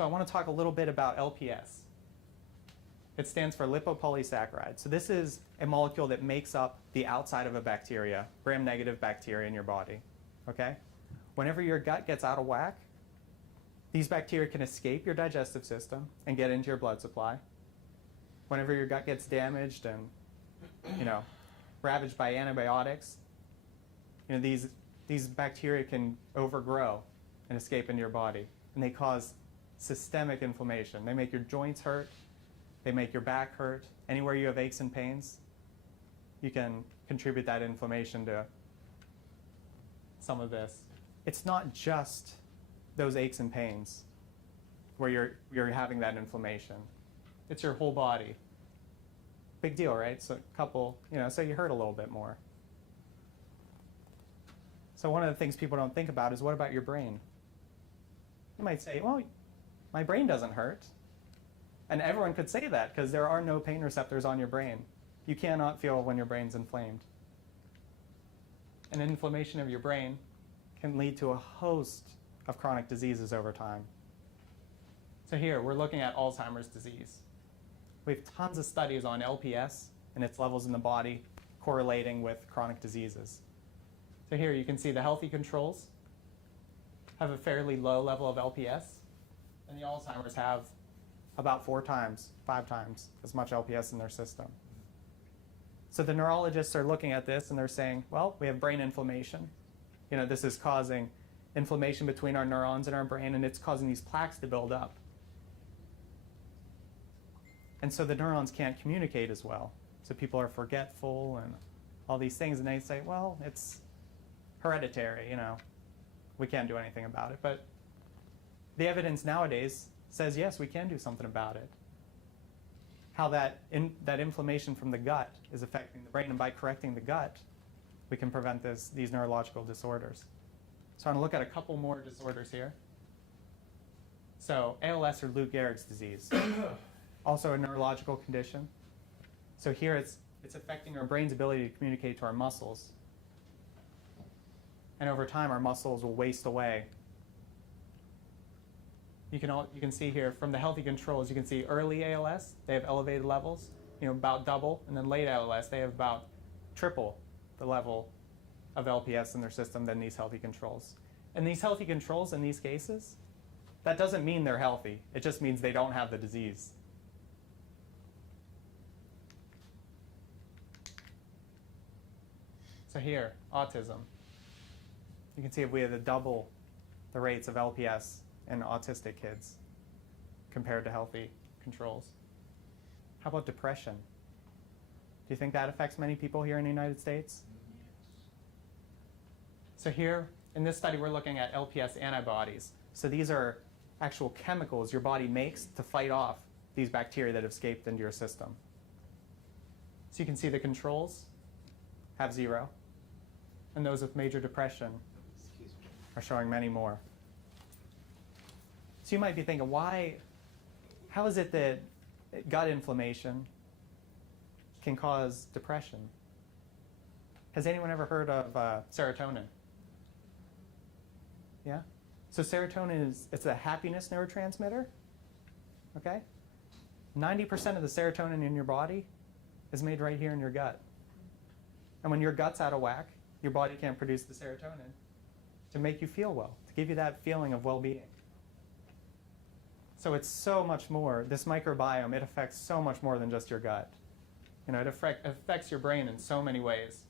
So I want to talk a little bit about LPS. It stands for lipopolysaccharides. So this is a molecule that makes up the outside of a bacteria, gram-negative bacteria in your body. Okay? Whenever your gut gets out of whack, these bacteria can escape your digestive system and get into your blood supply. Whenever your gut gets damaged and, ravaged by antibiotics, these bacteria can overgrow and escape into your body, and they cause systemic inflammation. They make your joints hurt. They make your back hurt. Anywhere you have aches and pains, you can contribute that inflammation to some of this. It's not just those aches and pains where you're having that inflammation. It's your whole body. Big deal, right? So say you hurt a little bit more. So one of the things people don't think about is, what about your brain? You might say, well, my brain doesn't hurt. And everyone could say that because there are no pain receptors on your brain. You cannot feel when your brain's inflamed. And inflammation of your brain can lead to a host of chronic diseases over time. So here, we're looking at Alzheimer's disease. We have tons of studies on LPS and its levels in the body correlating with chronic diseases. So here you can see the healthy controls have a fairly low level of LPS, and the Alzheimer's have about 4 times, 5 times as much LPS in their system. So the neurologists are looking at this and they're saying, well, we have brain inflammation. This is causing inflammation between our neurons in our brain, and it's causing these plaques to build up. And so the neurons can't communicate as well. So people are forgetful and all these things, and they say, well, it's hereditary, we can't do anything about it. But the evidence nowadays says, yes, we can do something about it. How that inflammation from the gut is affecting the brain, and by correcting the gut, we can prevent these neurological disorders. So I'm going to look at a couple more disorders here. So ALS, or Lou Gehrig's disease, also a neurological condition. So here it's affecting our brain's ability to communicate to our muscles. And over time, our muscles will waste away. You can see here from the healthy controls, you can see early ALS, they have elevated levels, about double, and then late ALS, they have about triple the level of LPS in their system than these healthy controls. And these healthy controls in these cases, that doesn't mean they're healthy. It just means they don't have the disease. So here, autism. You can see if we had to double the rates of LPS in autistic kids compared to healthy controls. How about depression? Do you think that affects many people here in the United States? So here, in this study, we're looking at LPS antibodies. So these are actual chemicals your body makes to fight off these bacteria that have escaped into your system. So you can see the controls have 0, and those with major depression are showing many more. So you might be thinking, how is it that gut inflammation can cause depression? Has anyone ever heard of serotonin? Yeah? So serotonin it's a happiness neurotransmitter. Okay? 90% of the serotonin in your body is made right here in your gut. And when your gut's out of whack, your body can't produce the serotonin to make you feel well, to give you that feeling of well-being. So it's so much more. This microbiome, it affects so much more than just your gut. It affects your brain in so many ways.